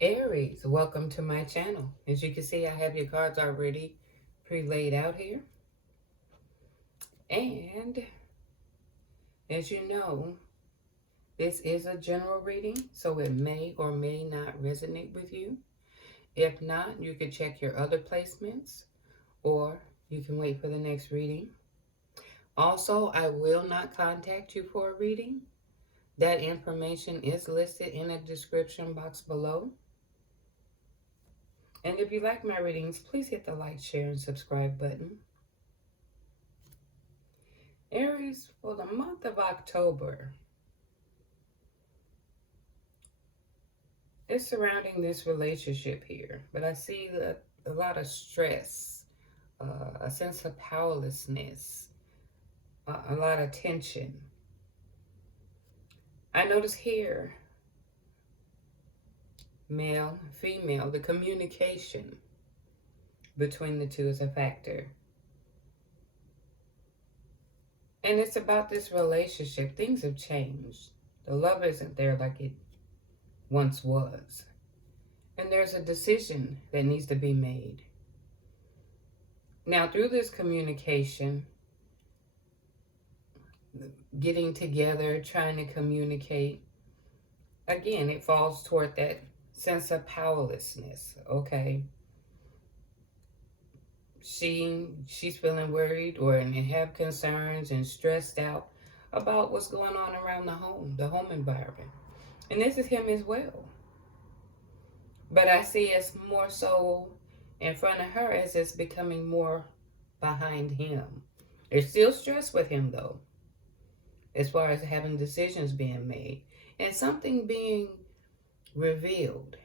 Aries, welcome to my channel. As you can see, I have your cards already pre-laid out here. And as you know, this is a general reading, so it may or may not resonate with you. If not, you can check your other placements or you can wait for the next reading. Also, I will not contact you for a reading. That information is listed in the description box below. And if you like my readings, please hit the like, share, and subscribe button. Aries, for the month of October, it's surrounding this relationship here, but I see a lot of stress, a sense of powerlessness, a lot of tension. I notice here, male, female, the communication between the two is a factor. And it's about this relationship. Things have changed. The love isn't there like it once was. And there's a decision that needs to be made. Now, through this communication, getting together, trying to communicate, again, it falls toward that sense of powerlessness, okay? She's feeling worried or and have concerns and stressed out about what's going on around the home environment. And this is him as well. But I see it's more so in front of her as it's becoming more behind him. There's still stress with him though, as far as having decisions being made and something being revealed.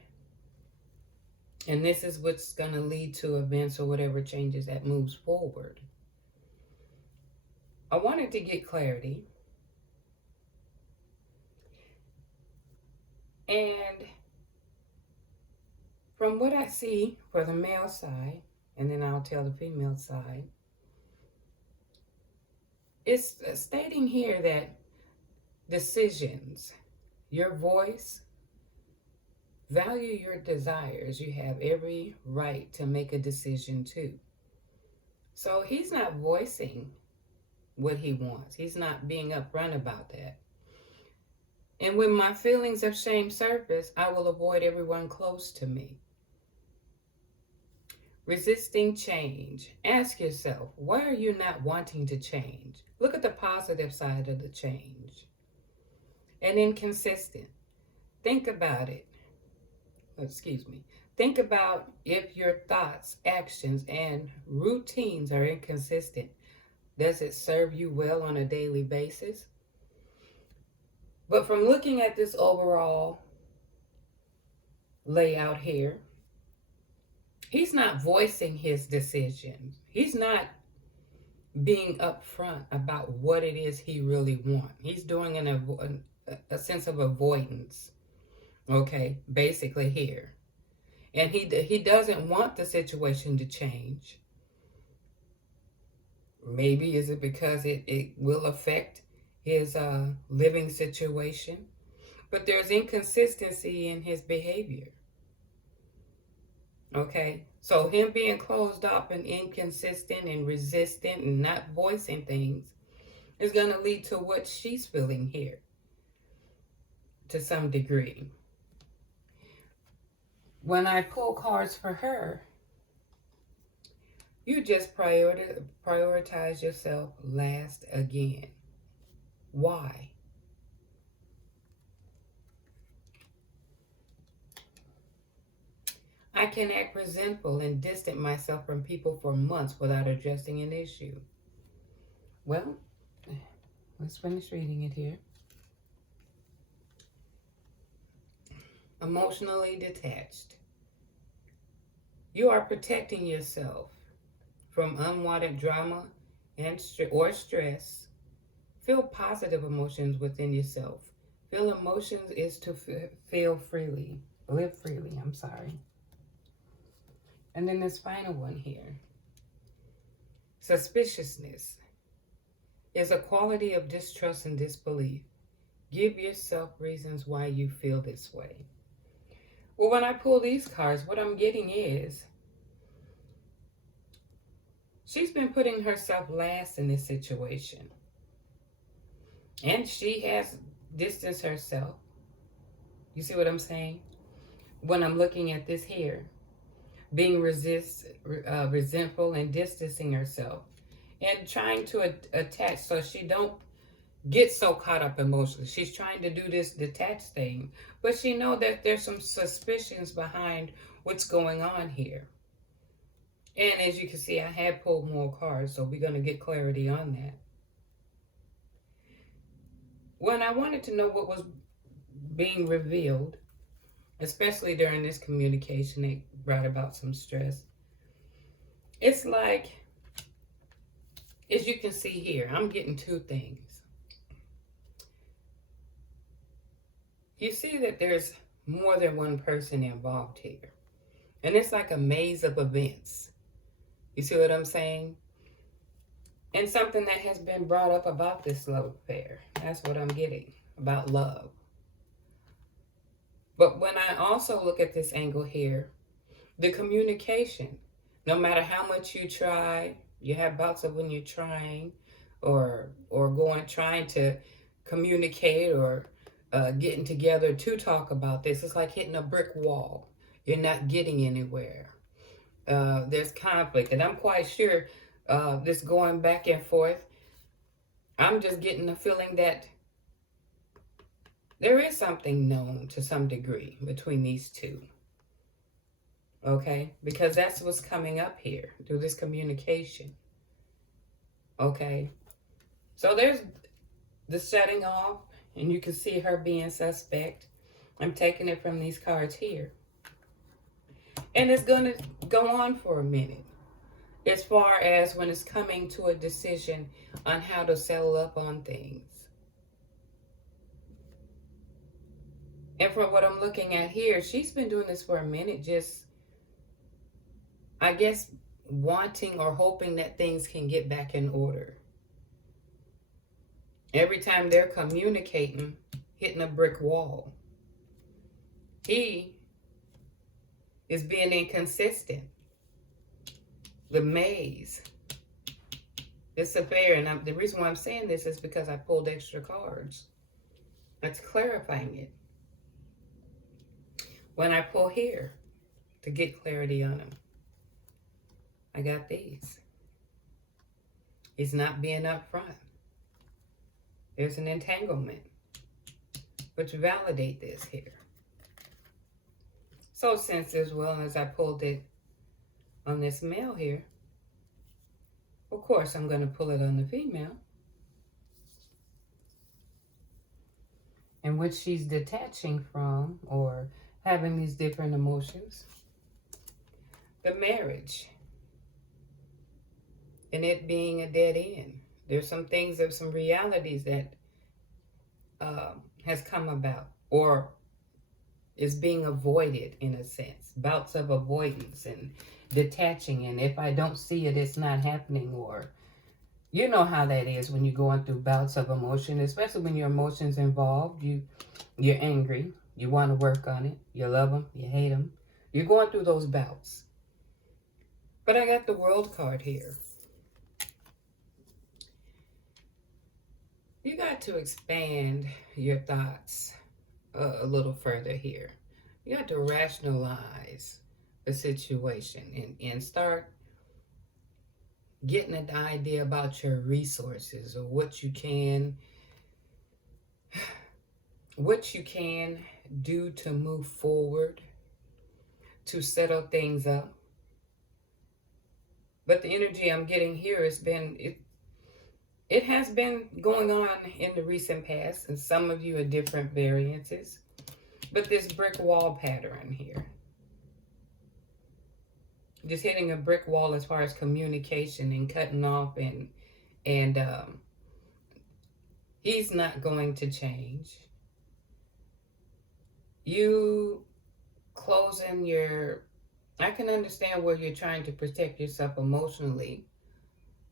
And this is what's going to lead to events or whatever changes that moves forward. I wanted to get clarity. And from what I see for the male side, and then I'll tell the female side, it's stating here that decisions, your voice, value your desires. You have every right to make a decision too. So he's not voicing what he wants. He's not being upfront about that. And when my feelings of shame surface, I will avoid everyone close to me. Resisting change. Ask yourself, why are you not wanting to change? Look at the positive side of the change. And inconsistent. Think about it. Think about if your thoughts, actions, and routines are inconsistent. Does it serve you well on a daily basis? But from looking at this overall layout here, he's not voicing his decisions. He's not being upfront about what it is he really wants. He's doing a sense of avoidance. Okay, basically here. And he doesn't want the situation to change. Maybe is it because it will affect his living situation. But there's inconsistency in his behavior. Okay, so him being closed off and inconsistent and resistant and not voicing things is going to lead to what she's feeling here to some degree. When I pull cards for her, you just prioritize yourself last again. Why? I can act resentful and distant myself from people for months without addressing an issue. Well, let's finish reading it here. Emotionally detached. You are protecting yourself from unwanted drama or stress. Feel positive emotions within yourself. Feel emotions is to feel freely. Live freely, I'm sorry. And then this final one here. Suspiciousness is a quality of distrust and disbelief. Give yourself reasons why you feel this way. Well, when I pull these cards, what I'm getting is she's been putting herself last in this situation. And she has distanced herself. You see what I'm saying? When I'm looking at this here, being resentful and distancing herself and trying to attach so she don't get so caught up emotionally. She's trying to do this detached thing, but she know that there's some suspicions behind what's going on here. And as you can see, I had pulled more cards, so we're going to get clarity on that. When I wanted to know what was being revealed, especially during this communication, it brought about some stress. It's like, as you can see here, I'm getting two things. You see that there's more than one person involved here. And it's like a maze of events. You see what I'm saying? And something that has been brought up about this love affair. That's what I'm getting, about love. But when I also look at this angle here, the communication, no matter how much you try, you have bouts of when you're trying or trying to communicate or getting together to talk about this. It's like hitting a brick wall. You're not getting anywhere. There's conflict, and I'm quite sure this going back and forth, I'm just getting the feeling that there is something known to some degree between these two. Okay? Because that's what's coming up here through this communication. Okay? So there's the shutting off, and you can see her being suspect. I'm taking it from these cards here. And it's going to go on for a minute. As far as when it's coming to a decision on how to settle up on things. And from what I'm looking at here, she's been doing this for a minute, just, I guess, wanting or hoping that things can get back in order. Every time they're communicating, hitting a brick wall. He is being inconsistent. The maze. This affair, and the reason why I'm saying this is because I pulled extra cards. That's clarifying it. When I pull here to get clarity on him, I got these. He's not being upfront. There's an entanglement, which validate this here. So since as well as I pulled it on this male here, of course I'm going to pull it on the female, in which she's detaching from or having these different emotions. The marriage, and it being a dead end. There's some things, there's some realities that has come about or is being avoided in a sense. Bouts of avoidance and detaching, and if I don't see it, it's not happening. Or you know how that is when you're going through bouts of emotion, especially when your emotions involved. You're angry, you want to work on it, you love them, you hate them. You're going through those bouts. But I got the World card here. You got to expand your thoughts a little further here. You got to rationalize the situation and start getting an idea about your resources or what you can do to move forward, to settle things up. But the energy I'm getting here has been, it has been going on in the recent past, and some of you are different variances. But this brick wall pattern here, just hitting a brick wall as far as communication and cutting off, and he's not going to change. You closing your, I can understand where you're trying to protect yourself emotionally,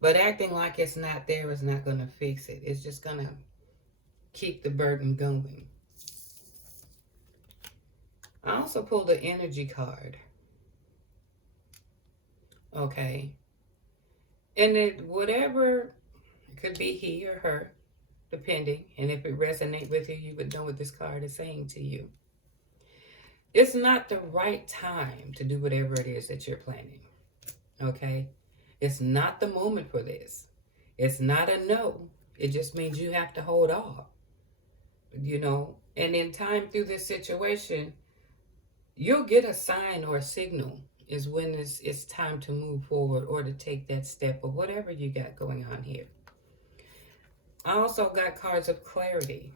but acting like it's not there is not going to fix it. It's just going to keep the burden going. I also pulled the energy card. Okay. And it whatever, it could be he or her, depending. And if it resonates with you, you would know what this card is saying to you. It's not the right time to do whatever it is that you're planning. Okay? It's not the moment for this. It's not a no. It just means you have to hold off. You know, and in time through this situation, you'll get a sign or a signal is when it's time to move forward or to take that step of whatever you got going on here. I also got cards of clarity.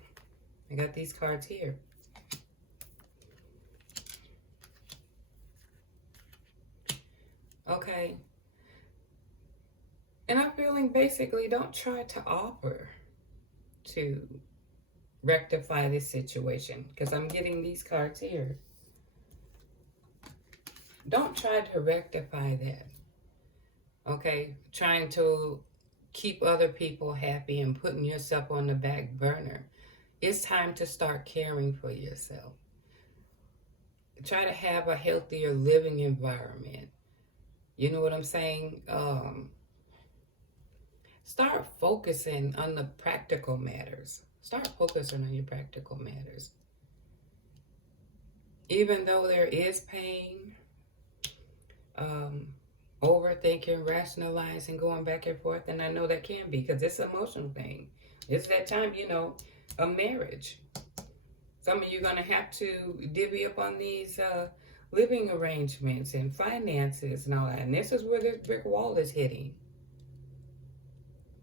I got these cards here. Okay. And I'm feeling basically don't try to offer to rectify this situation because I'm getting these cards here. Don't try to rectify that. Okay? Trying to keep other people happy and putting yourself on the back burner. It's time to start caring for yourself. Try to have a healthier living environment. You know what I'm saying? Start focusing on the practical matters. Start focusing on your practical matters. Even though there is pain, overthinking, rationalizing, going back and forth, and I know that can be because it's an emotional thing. It's that time, you know, a marriage. Some of you are going to have to divvy up on these living arrangements and finances and all that. And this is where the brick wall is hitting.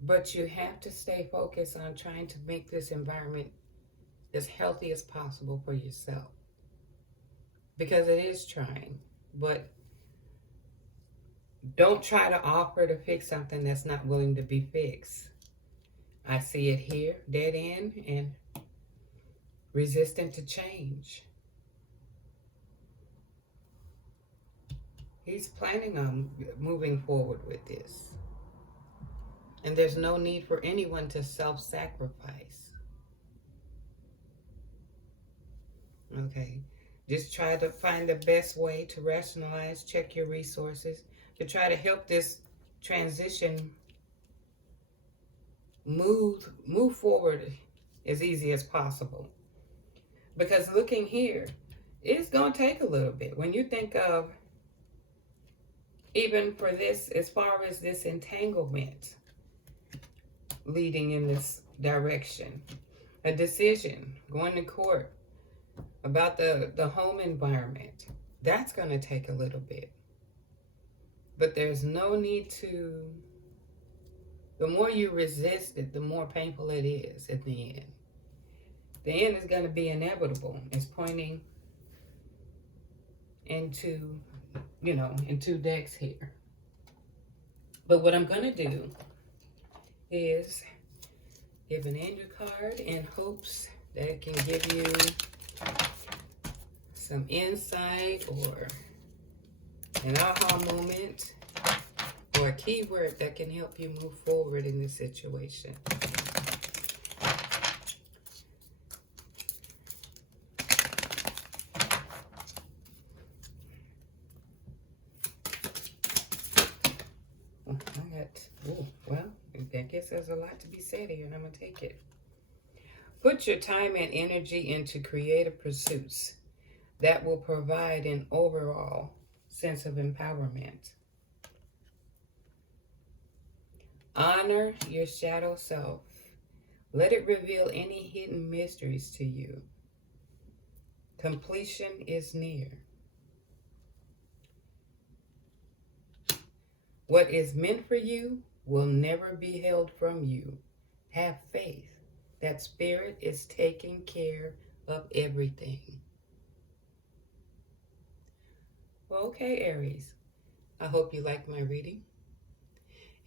But you have to stay focused on trying to make this environment as healthy as possible for yourself. Because it is trying. But don't try to offer to fix something that's not willing to be fixed. I see it here, dead end and resistant to change. He's planning on moving forward with this. And there's no need for anyone to self-sacrifice. Okay. Just try to find the best way to rationalize, check your resources, to try to help this transition move forward as easy as possible. Because looking here, it's going to take a little bit. When you think of, even for this, as far as this entanglement leading in this direction, a decision, going to court about the home environment, that's going to take a little bit. But there's no need to, the more you resist it, the more painful it is at the end. The end is going to be inevitable. It's pointing into, you know, in two decks here. But what I'm going to do is give an angel card in hopes that it can give you some insight or an aha moment or a keyword that can help you move forward in this situation. Well, I guess there's a lot to be said here, and I'm going to take it. Put your time and energy into creative pursuits that will provide an overall sense of empowerment. Honor your shadow self. Let it reveal any hidden mysteries to you. Completion is near. What is meant for you will never be held from you. Have faith that Spirit is taking care of everything. Well, okay, Aries. I hope you liked my reading.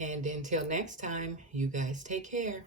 And until next time, you guys take care.